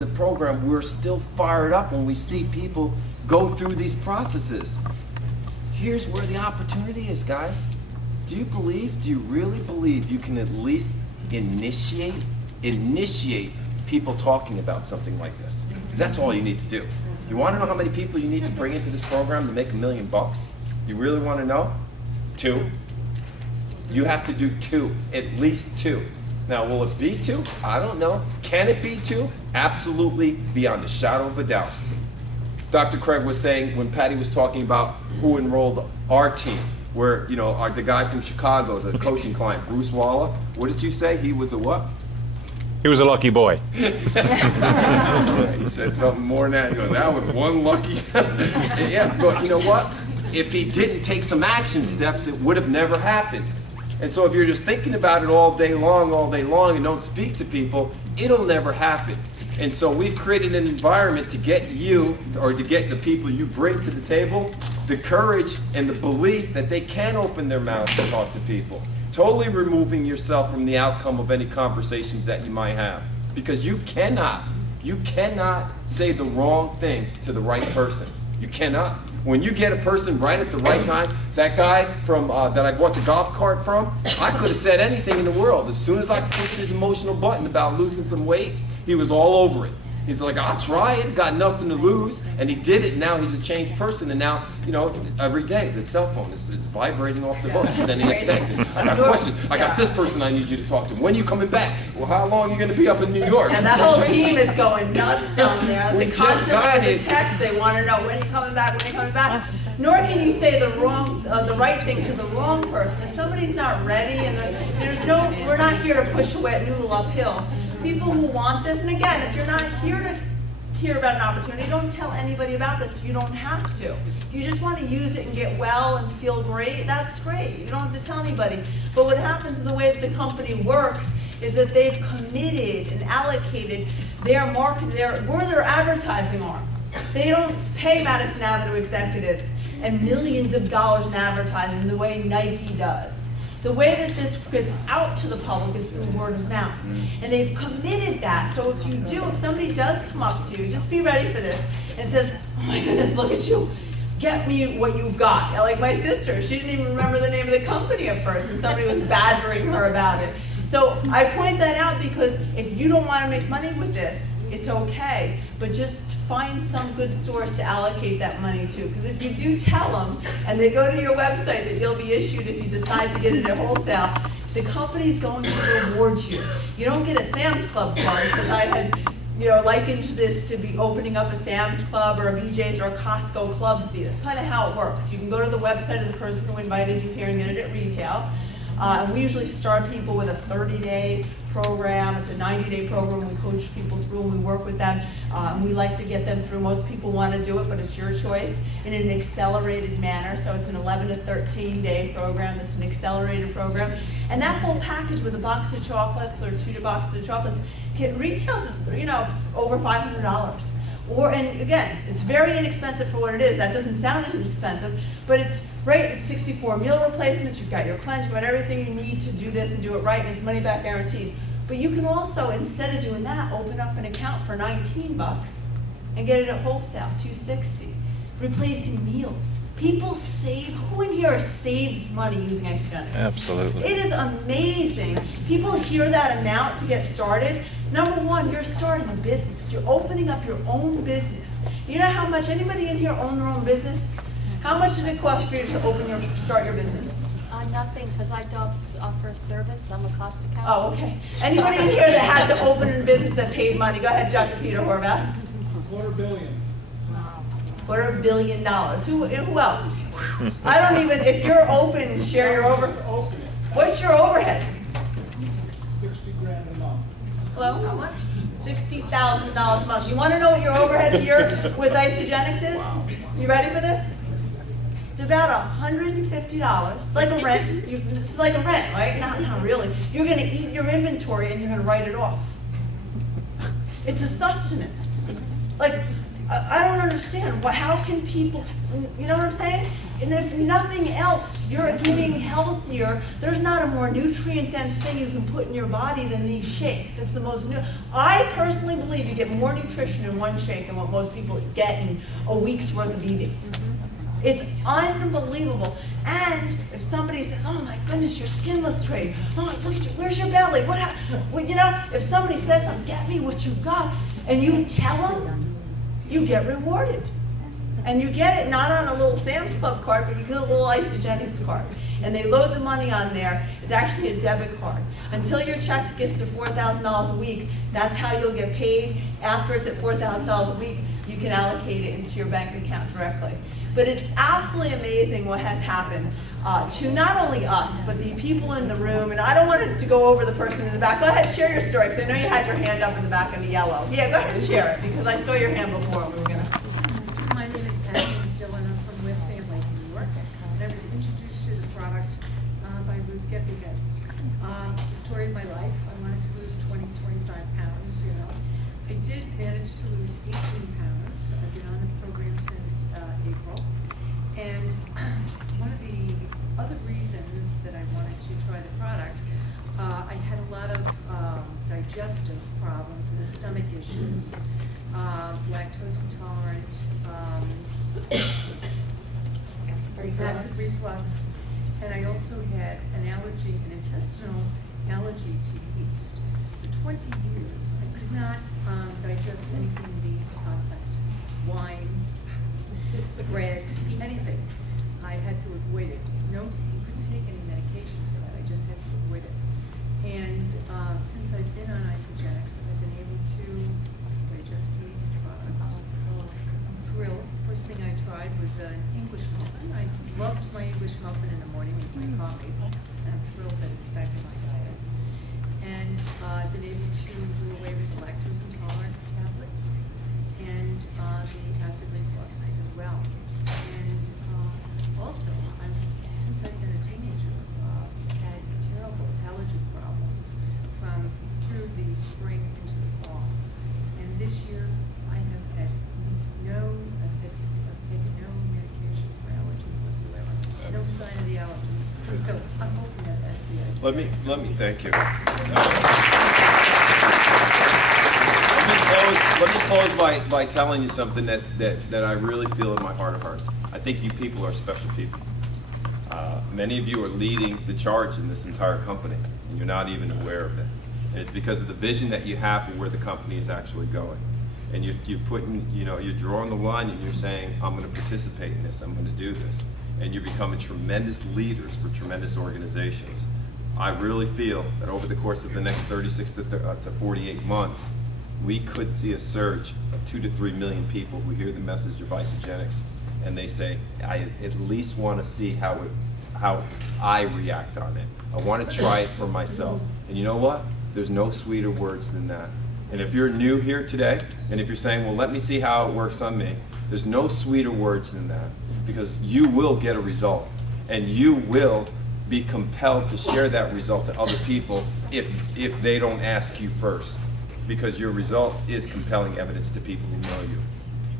the program, we're still fired up when we see people go through these processes. Here's where the opportunity is, guys. Do you really believe you can at least initiate people talking about something like this? That's all you need to do. You want to know how many people you need to bring into this program to make $1 million? You really want to know? 2. You have to do 2, at least 2. Now, will it be 2? I don't know. Can it be 2? Absolutely, beyond a shadow of a doubt. Dr. Craig was saying, when Patty was talking about who enrolled our team, where, you know, the guy from Chicago, the coaching client, Bruce Waller, what did you say? He was a what? He was a lucky boy. Yeah, he said something more than that. He goes, that was one lucky. Yeah, but you know what? If he didn't take some action steps, it would have never happened. And so if you're just thinking about it all day long, and don't speak to people, it'll never happen. And so we've created an environment to get you, or to get the people you bring to the table, the courage and the belief that they can open their mouths and talk to people. Totally removing yourself from the outcome of any conversations that you might have. Because you cannot say the wrong thing to the right person. You cannot. When you get a person right at the right time, that guy from that I bought the golf cart from, I could have said anything in the world. As soon as I pushed his emotional button about losing some weight, he was all over it. He's like, I'll try it, got nothing to lose, and he did it, and now he's a changed person, and now, you know, every day the cell phone is vibrating off the hook, he's sending us texts. I got questions, I got this person I need you to talk to. When are you coming back? Well, how long are you gonna be up in New York? And that whole team is going nuts down there. We They just got constantly it. text, they wanna know, when are you coming back, when are you coming back? Nor can you say the right thing to the wrong person. If somebody's not ready, and we're not here to push a wet noodle uphill. People who want this, and again, if you're not here to hear about an opportunity, don't tell anybody about this. You don't have to. If you just want to use it and get well and feel great, that's great. You don't have to tell anybody. But what happens is the way that the company works is that they've committed and allocated their market, we're their advertising arm. They don't pay Madison Avenue executives and millions of dollars in advertising the way Nike does. The way that this gets out to the public is through word of mouth. And they've committed that. So if somebody does come up to you, just be ready for this, and says, oh my goodness, look at you. Get me what you've got. Like my sister, she didn't even remember the name of the company at first, and somebody was badgering her about it. So I point that out because if you don't want to make money with this, it's okay, but just find some good source to allocate that money to. Because if you do tell them, and they go to your website that you'll be issued if you decide to get it at wholesale, the company's going to reward you. You don't get a Sam's Club card, because I had likened this to be opening up a Sam's Club or a BJ's or a Costco club fee. That's kind of how it works. You can go to the website of the person who invited you here and get it at retail. And we usually start people with a 30-day program. It's a 90-day program. We coach people through and we work with them. We like to get them through. Most people want to do it, but it's your choice in an accelerated manner. So it's an 11 to 13-day program. It's an accelerated program. And that whole package with a box of chocolates or 2 boxes of chocolates retails, over $500. And again, it's very inexpensive for what it is. That doesn't sound inexpensive, but it's right. It's 64 meal replacements. You've got your cleanse, you've got everything you need to do this and do it right, and it's money back guaranteed. But you can also, instead of doing that, open up an account for $19 and get it at wholesale, $260. Replacing meals. People save. Who in here saves money using Isogenics? Absolutely. It is amazing. People hear that amount to get started. Number one, you're starting a business. You're opening up your own business. You know how much, anybody in here own their own business? How much did it cost for you to start your business? Nothing, because I don't offer service. I'm a cost accountant. Oh, okay. Anybody in here that had to open a business that paid money? Go ahead, Dr. Peter Horvath. $250 million. $250 million. Who else? I don't even, if you're open, share your overhead. What's your overhead? 60 grand a month. Hello? How much? $60,000 a month. You want to know what your overhead here with Isogenics is? You ready for this? It's about $150, like a rent. It's like a rent, right? Not really. You're going to eat your inventory and you're going to write it off. It's a sustenance. Like, I don't understand. How can people, you know what I'm saying? And if nothing else, you're getting healthier. There's not a more nutrient-dense thing you can put in your body than these shakes. It's the most new. I personally believe you get more nutrition in one shake than what most people get in a week's worth of eating. It's unbelievable. And if somebody says, "Oh my goodness, your skin looks great. Oh, look at you. Where's your belly? What happened?" Well, you know, if somebody says something, "Get me what you got," and you tell them, you get rewarded. And you get it not on a little Sam's Club card, but you get a little Isogenics card. And they load the money on there. It's actually a debit card. Until your check gets to $4,000 a week, that's how you'll get paid. After it's at $4,000 a week, you can allocate it into your bank account directly. But it's absolutely amazing what has happened to not only us, but the people in the room. And I don't want it to go over the person in the back. Go ahead, share your story, because I know you had your hand up in the back of the yellow. Yeah, go ahead and share it, because I saw your hand before and we were going to. My name is Patty Still, and I'm from West Sand Lake, New York. And I was introduced to the product by Ruth Geppigan. The story of my life, I wanted to lose 20, 25 pounds, you know. I did manage to lose 18 pounds. I've been on the program since April. And one of the other reasons that I wanted to try the product, I had a lot of digestive problems and stomach issues, lactose intolerant, acid reflux, and I also had an allergy, an intestinal allergy to yeast. For 20 years, I could not digest anything in yeast contact, wine, bread, anything. I had to avoid it. No, you couldn't take any medication for that. I just had to avoid it. And since I've been on Isogenics, I've been able to digest yeast products. I'm thrilled. The first thing I tried was an English muffin. I loved my English muffin in the morning with my coffee. And I'm thrilled that it's back in my diet. And I've been able to do away with the lactose intolerant tablets and the acid reflux as well. And also, since I've been a teenager, had terrible allergy problems from through the spring into the fall. And this year, I have had I've taken no medication for allergies whatsoever. No sign of the allergies. So I'm hoping that that's the answer. Let me thank you. Let me close by telling you something that I really feel in my heart of hearts. I think you people are special people. Many of you are leading the charge in this entire company, and you're not even aware of it. And it's because of the vision that you have for where the company is actually going. And you're putting, you're drawing the line and you're saying, I'm going to participate in this, I'm going to do this. And you're becoming tremendous leaders for tremendous organizations. I really feel that over the course of the next 36 to 48 months, we could see a surge of 2 to 3 million people who hear the message of Isogenics and they say, I at least want to see how I react on it. I want to try it for myself. And you know what? There's no sweeter words than that. And if you're new here today, and if you're saying, well, let me see how it works on me, there's no sweeter words than that, because you will get a result, and you will be compelled to share that result to other people if they don't ask you first, because your result is compelling evidence to people who know you.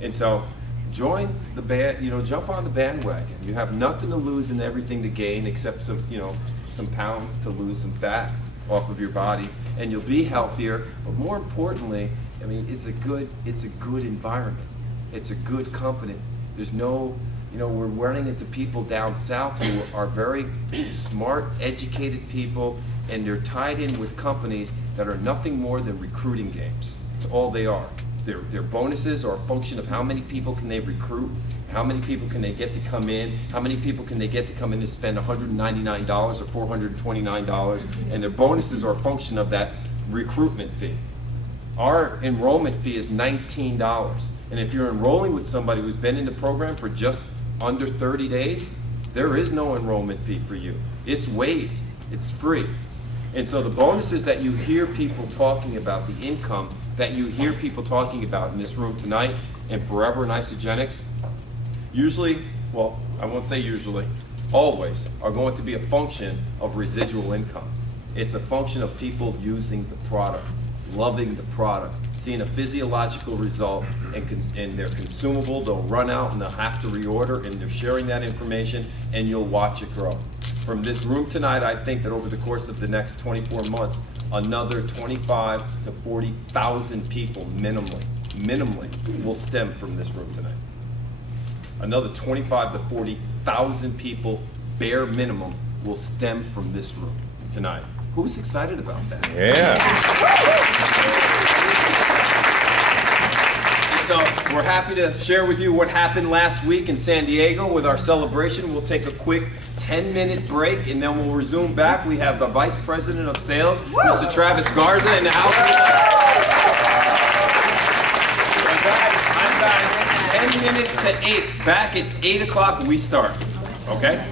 And so join the band, jump on the bandwagon. You have nothing to lose and everything to gain except some pounds to lose, some fat off of your body, and you'll be healthier. But more importantly, I mean, it's a good environment. It's a good company. There's no, we're running into people down south who are very smart, educated people, and they're tied in with companies that are nothing more than recruiting games. It's all they are. Their bonuses are a function of how many people can they recruit, how many people can they get to come in, how many people can they get to come in and spend $199 or $429, and their bonuses are a function of that recruitment fee. Our enrollment fee is $19, and if you're enrolling with somebody who's been in the program for just under 30 days, there is no enrollment fee for you. It's waived, it's free. And so the bonuses that you hear people talking about, the income that you hear people talking about in this room tonight and forever in Isogenics, usually, well, I won't say usually, always are going to be a function of residual income. It's a function of people using the product. loving the product, seeing a physiological result, and they're consumable, they'll run out and they'll have to reorder, and they're sharing that information, and you'll watch it grow. From this room tonight, I think that over the course of the next 24 months, another 25 to 40,000 people minimally will stem from this room tonight. Another 25 to 40,000 people, bare minimum, will stem from this room tonight. Who's excited about that? Yeah. So we're happy to share with you what happened last week in San Diego with our celebration. We'll take a quick 10-minute break and then we'll resume back. We have the Vice President of Sales, Mr. Travis Garza, in the house. So guys, I'm back 10 minutes to 8. Back at 8 o'clock we start. Okay?